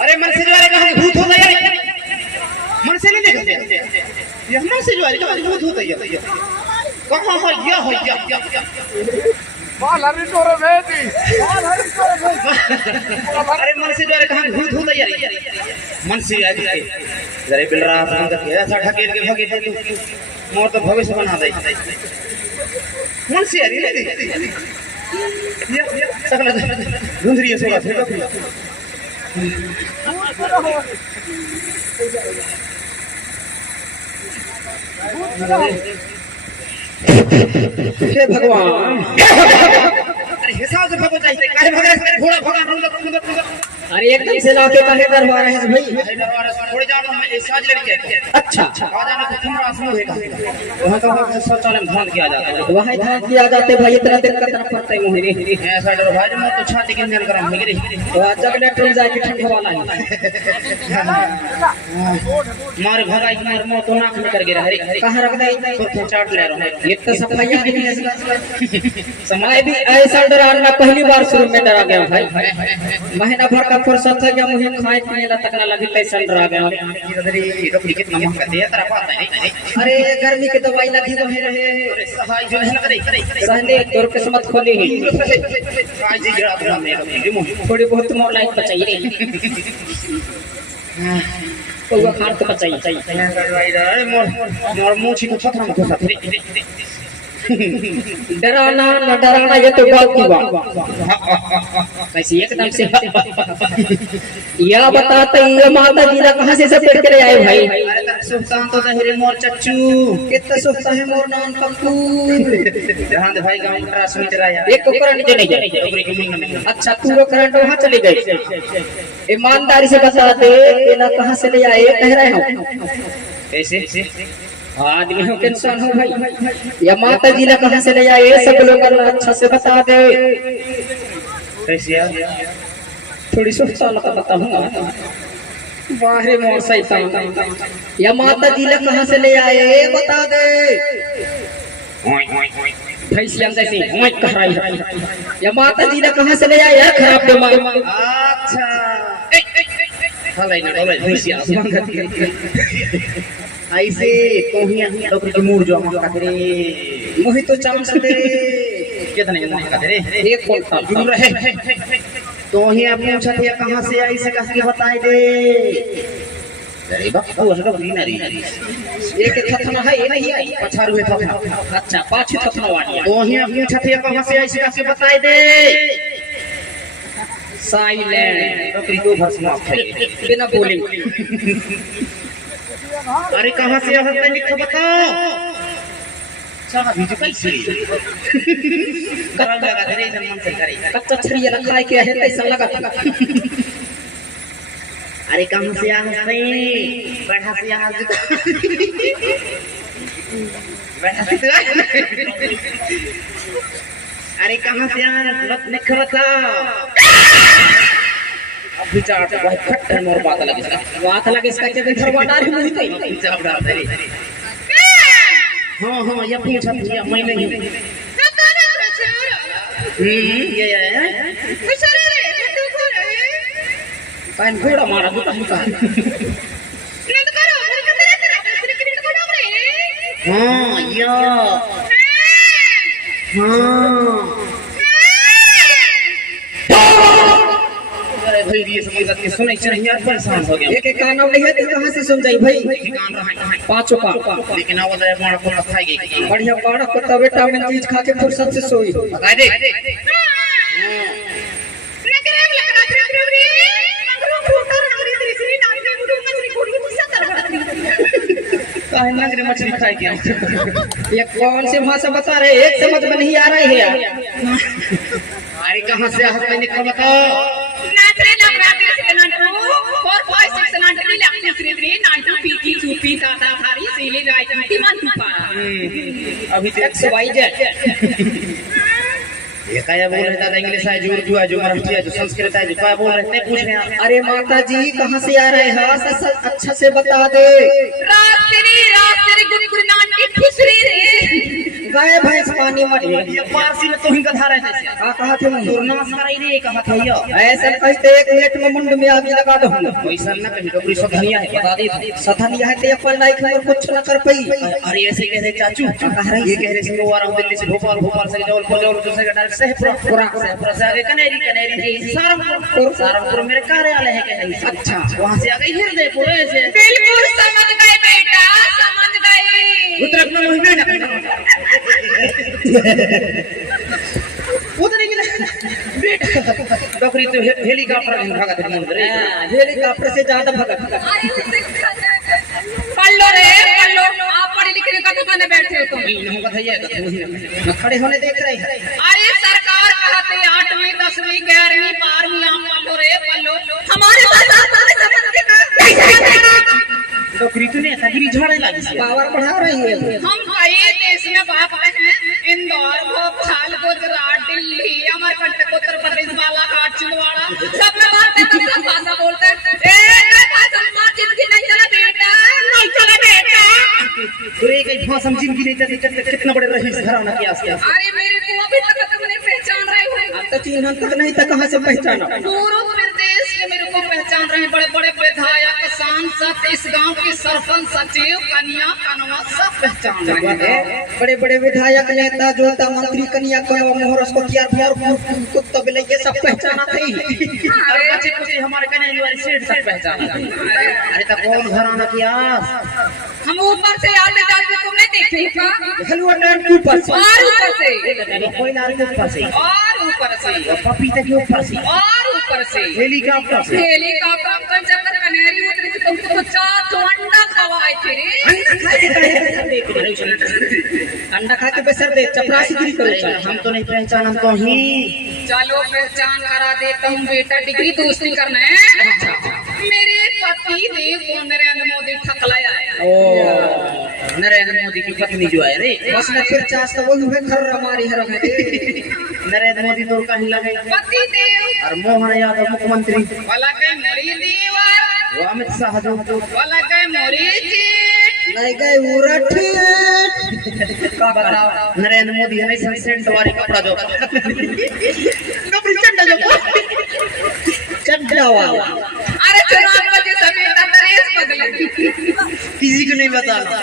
अरे मन से ज्वारे कहाँ भूत होता यार, मन से नहीं देखते ये मन से ज्वारे कहाँ भूत होता यार, कहाँ हो या बाल हरी तोरे बेटी अरे मन से ज्वारे कहाँ भूत होता यार, मन से आज जरे बिल रहा था करके ऐसा ढकेल के भागे मोर तो भविष्य बना दे मन से यार ये सकला धुंधरी सोरा थे हे भगवान अरे हिसाब से भगो चाहिए काहे भग रहे घोड़ा भगा अरे एकदम से लाके काहे डरवा रहे हैं भाई? थोड़े जाओ मैं साज लड़की है। अच्छा आ जाना तो तुम्हारा समूह है वहां तो शौचालय में ध्यान किया जाता है, वहाँ ध्यान किया जाते भाई, इतना देर करना पड़ता है मोहिनी ऐसा डर भाई मैं तो छाती के अंदर गरम है गिरी तो जब लेटरिन जाके ठंडा वाला है मारे भगाई मार मो तो नाक में कर गिरा हरी कहाँ रख दे तो चाट ले रहा है ये तो सफाई है समय भी ऐसा डराना पहली बार शुरू में डरा गया भाई, महीना भर का फुर्सत है, मुझे खाए पीने ला तक ना लगी कैसा डरा गया। डॉक्टर कितना महंगा है तेरा पता है नहीं, अरे गर्मी की दवाई लगी तो है रहे सहाय जो है ना करे सहने तोर किस्मत खोली है आज ही रात में थोड़ी बहुत मोर लाइट बचाइए वो खार तो बचाइए चाहिए मोर मुंह छी कुछ थम को साथ डराना न डराना ये तो बात की बात कैसी एकदम से या बताते ये माता जी ना कहाँ से सब पेड़ के आए भाई? सुल्तान तो दहरे मोर चच्चू कितना सुखता है मोर नाम कपूर जहां दे भाई गांव का रासमीटर आया एक कोकरा नीचे नहीं गया। अच्छा तू वो करंट वहां चले गए, ईमानदारी से बता दे ये ना कहाँ से ले आए कह रहे हो कैसे आदमी हो इंसान हो भाई, या माता जी ना कहाँ से ले आए सब लोग अच्छा से बता दे कैसे यार थोड़ी सुखता लगा बताऊंगा बाहरे मोर शैतान या माता जी ना कहाँ से ले आए बता दे भैंसी हम जैसे ओए कह रही है या माता जी ना कहाँ से ले आए यार खराब दिमाग अच्छा हलाई ना डोले भैंसी आसमान का ऐसे तो ही डॉक्टर के मूड जो हम का तेरे मोहि तो चांस दे कितने मोह का तेरे एक कौन था दूर रहे तो ही आप पूछा थे कहां से आई से कह के बताए दे अरे बाप वो ना नहीं नरी एक थथना है ये नहीं आई पछाड़ हुए थथना अच्छा पाछी थथना वाली तो ही आप पूछा थे कहां से आई से कह के बताए दे साइलेंट डॉक्टर को भर समाप्त है बिना बोले अरे कहां से आते लिख बताओ चाह बीज कैसे करल लगा तेरे मन से करे कच्चा छरिया रखा है क्या है कैसा लगा था अरे कहां से आ नहीं बढ़ा से आ बढ़ा से अरे कहां से आ लिख बताओ विचार बहुत खट्टर मोर बात लगे इसका के घरवाना रे मुझे नहीं जब डाल दे हां ये पूछा भैया मैं नहीं ये बेचारे रे तू को रे कान घोड़ा मारा तू कहां का नंद करो मेरे के तेरा क्रिकेट घोड़ा रे हां या हां भाई ये समझ के सुनै छ नहीं यार परेशान हो गया एक एक कान नहीं है तो कहां से सुन जाई भाई कान रहा पांचों का लेकिन आवाज है मार को खाई गई बढ़िया पाड़ा कुत्ता बेटा में चीज खा के फुर्सत से सोई बता दे काहे नगरी मछली खाई गया ये कौन से भाषा बता रहे एक समझ में नहीं आ रही है यार अरे कहां से हाथ में निकल बताओ नाचरे लग रहा है से नंटू 456 नंटू लग 3 नंटू पीकी चूपी ताता थारी सीली राइट की मन पा अभी तो एक्स वाई जेड ये क्या बोल रहे दादा इंग्लिश है जो उर्दू है जो मराठी है जो संस्कृत है जो क्या बोल रहे हैं पूछ रहे हैं अरे माता जी कहां से आ रहे हैं अच्छा से बता दे रात्रि गुनगुन नान की गाय भैंस पानी में ये पारसी में तो ही कथा रहे थे का कहा थे मुंह तोर नमस्कार रे कहा था यो ऐसा कहते 1 मिनट में मुंड में आग लगा दो वैसा न कहीं डोकरी सधनिया है बता दे सधन यह ते अपन लाइक में कुछ न कर पई अरे ऐसे कह रहे चाचू ये कह रहे से वो आ रहा हूं दिल्ली से भोपाल से जबलपुर दूसरे का डायरेक्ट शहपुरा से आगे कनेरी सारंगपुर मेरे कार्यालय है कहीं अच्छा वहां से आ गई हृदयपुर से बिल्कुल समझ गए बेटा, समझ गए। उत्तराखंड में हुई ना उतने की बेटा डोकरी तो हेलीकॉप्टर में भागा था मुंड रे हेलीकॉप्टर से ज्यादा भगत पल्लो रे पल्लो, आप पढ़े लिखे का दुकान में बैठे हो तुम। हम कथा ये खड़े होने देख रहे हैं अरे सरकार कहते 8वीं 10वीं 11वीं 12वीं आप पल्लो रे पल्लो, हमारे डोकरी तो नहीं तगरी झाड़े लगी पावर बढ़ा रही है हम कई देश में बात हैं, इंदौर भोपाल गुजरात दिल्ली अमरकंटक उत्तर प्रदेश बालाघाट छिंदवाड़ा सब में बात है, सब भाषा बोलते हैं। जिंदगी नहीं चला बेटा, नहीं चला बेटा। तो एक एक भाषा जिंदगी नहीं चलती कितना बड़े रहीस घराना के आसपास अरे मेरे को अभी तक तुम नहीं पहचान रहे हो। अब तो चिन्ह तक नहीं तो कहां से पहचाना पूर्व प्रदेश के मेरे को पहचान रहे हैं, बड़े बड़े विधायक सांसद इस गांव के सरपंच सचिव कन्या कनवा सब पहचान रहे हैं। बड़े बड़े विधायक नेता जोता मंत्री कन्या कनवा मोहरस को किया भर कुत्ता बिले ये सब पहचाना थे और बच्चे कुछ हमारे कनेरी वाली सेठ तक पहचान अरे तो कौन घराना की आस हम ऊपर से आते जाते तुम नहीं देखे का? हलवा टैंक ऊपर से और ऊपर से कोई नारी के ऊपर से और ऊपर से पपीते के ऊपर से और ऊपर से हेलीकॉप्टर से हेलीकॉप्टर चक्कर कनेरी उतरी थी, तुमको तो 4 अंडा खवाए थे रे। अंडा खा के बेसर दे चपरासी करो हम तो नहीं पहचान हम तो ही चलो पहचान करा देता हूँ बेटा, डिग्री दोस्ती करना है। मेरे पति देव को नरेंद्र मोदी ठकलाया है। ओ नरेंद्र मोदी की पत्नी जो है रे बस ने फिर चास तो वही में खर हमारी हर में नरेंद्र मोदी तो कहीं लगे पति देव और मोहन यादव मुख्यमंत्री वाला के मोरी देवर वो अमित शाह जो वाला के मोरी जी नहीं गए उरठ बताओ नरेंद्र मोदी है नहीं सेंट वाली कपड़ा जो कपड़ी चंडा जो चड्डा वाला अरे चुनाव में सभी ड्रेस बदले किसी को नहीं बताना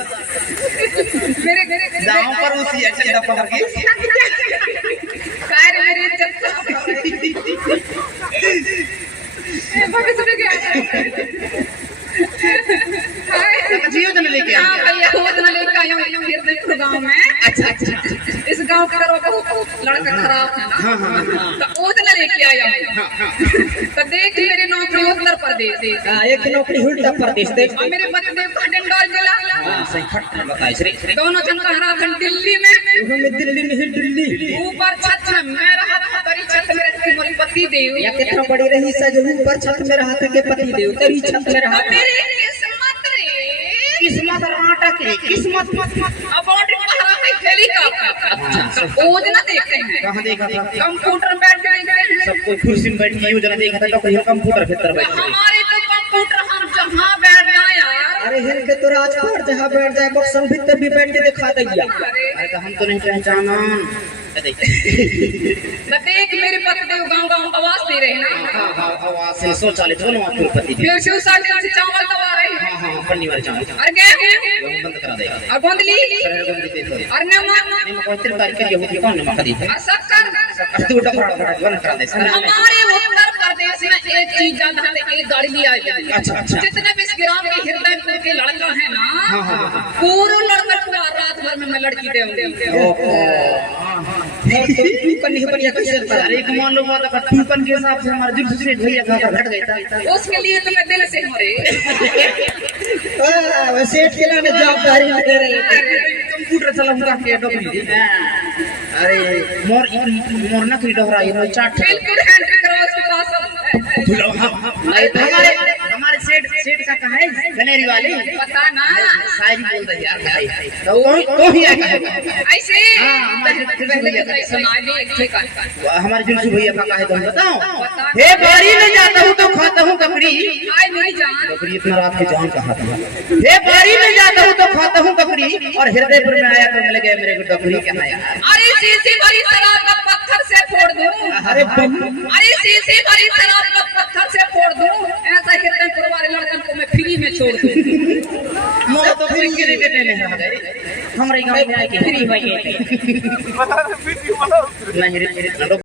मेरे गांव पर उसी चंडा पकड़ के कार मेरे चप्पल भविष्य में क्या जियो जन लेके हाँ भैया खुद न लेके आया हूँ हिरदपुर गाँव में। अच्छा अच्छा इस गांव के करो बहुत लड़का खराब है ना, हाँ हाँ तो वो न लेके आया हूँ। तो देख मेरी नौकरी उत्तर प्रदेश एक नौकरी उत्तर प्रदेश देख और मेरे पति का इंदौर जिला, सही फट बताइए श्री दोनों जन का हरा खंड दिल्ली में, दिल्ली नहीं दिल्ली ऊपर छत में रहा था, बड़ी छत में रहती मेरी पति देव। या कितना बड़ी रही सज ऊपर छत में रहा था के पति देव तेरी छत में रहा मेरी किस्मत रे, किस्मत आटा की किस्मत अब बाउंड्री पर रहा है हेलीकॉप्टर वो ना देखते हैं, कहाँ देखा था कंप्यूटर में बैठ के देखते हैं। सब कोई कुर्सी में बैठ के योजना देखा था तो कंप्यूटर भीतर बैठ के हमारे तो कंप्यूटर हम जहाँ बैठ जाए यार, अरे हिल के तो राज पर जहाँ बैठ जाए बक्सन भीतर भी बैठ के दिखा दिया अरे तो हम तो नहीं पहचाना देख मेरे पति देव गाँव गाँव आवाज दे रहे हैं ना, आवाज से शौचालय दोनों आपके पति फिर शिव सागर से चावल दबा रहे हैं, हाँ हाँ पन्नी वाले चावल और गेहूं बंद करा देगा और गोंदली शहर गोंदली दे दो और नमक नहीं कोई तरकारी के लिए होती कौन नमक दी है और शक्कर। तू डफड़ा डफड़ा बंद करा दे हमारे उत्तर प्रदेश में एक चीज ज्यादा है, एक गाड़ी लिया है। अच्छा अच्छा जितने भी इस ग्राम के हृदयपुर के लड़का है ना, हाँ हाँ पूरा लड़का पूरा रात भर में मैं लड़की दे तू कन्नी बढ़िया कैसे अरे एक मान लो बात का टूकन के हिसाब से हमारे जुट से भैया का घट गया था उसके लिए तो मैं दिल से मरे। सेठ के लाने जवाबदारी ना दे रहे कंप्यूटर चला के डॉक्टर अरे मोर नकली दोहरा ये चाट बिल्कुल हैंड करो उसके पास हमारे हमारे सेठ का कहा है गनेरी वाली पता ना शायरी बोल रही यार भाई तो वो ही आएगा ऐसे हाँ, पहले सुना ले एक ठेका हमारे जुलसू भैया का कहा है तुम बताओ हे बारी में जाता हूँ तो खाता हूँ ककड़ी आए मेरी जान ककड़ी इतना रात के जान कहा था हे बारी में जाता हूँ तो खाता हूँ ककड़ी और हृदयपुर में आया तो मिल गया मेरे को डकरी कहना यार अरे शीशी भरी शराब का पत्थर से फोड़ दूं अरे शीशी भरी शराब का पत्थर से फोड़ दूं ऐसा हृदयपुर वाले लड़कन को मैं फ्री में छोड़ दूं मोर तो कोई गिरे के नहीं रह गए हमारे गांव में आके फ्री हो गए बता दे, बीती बोलो। नहीं रे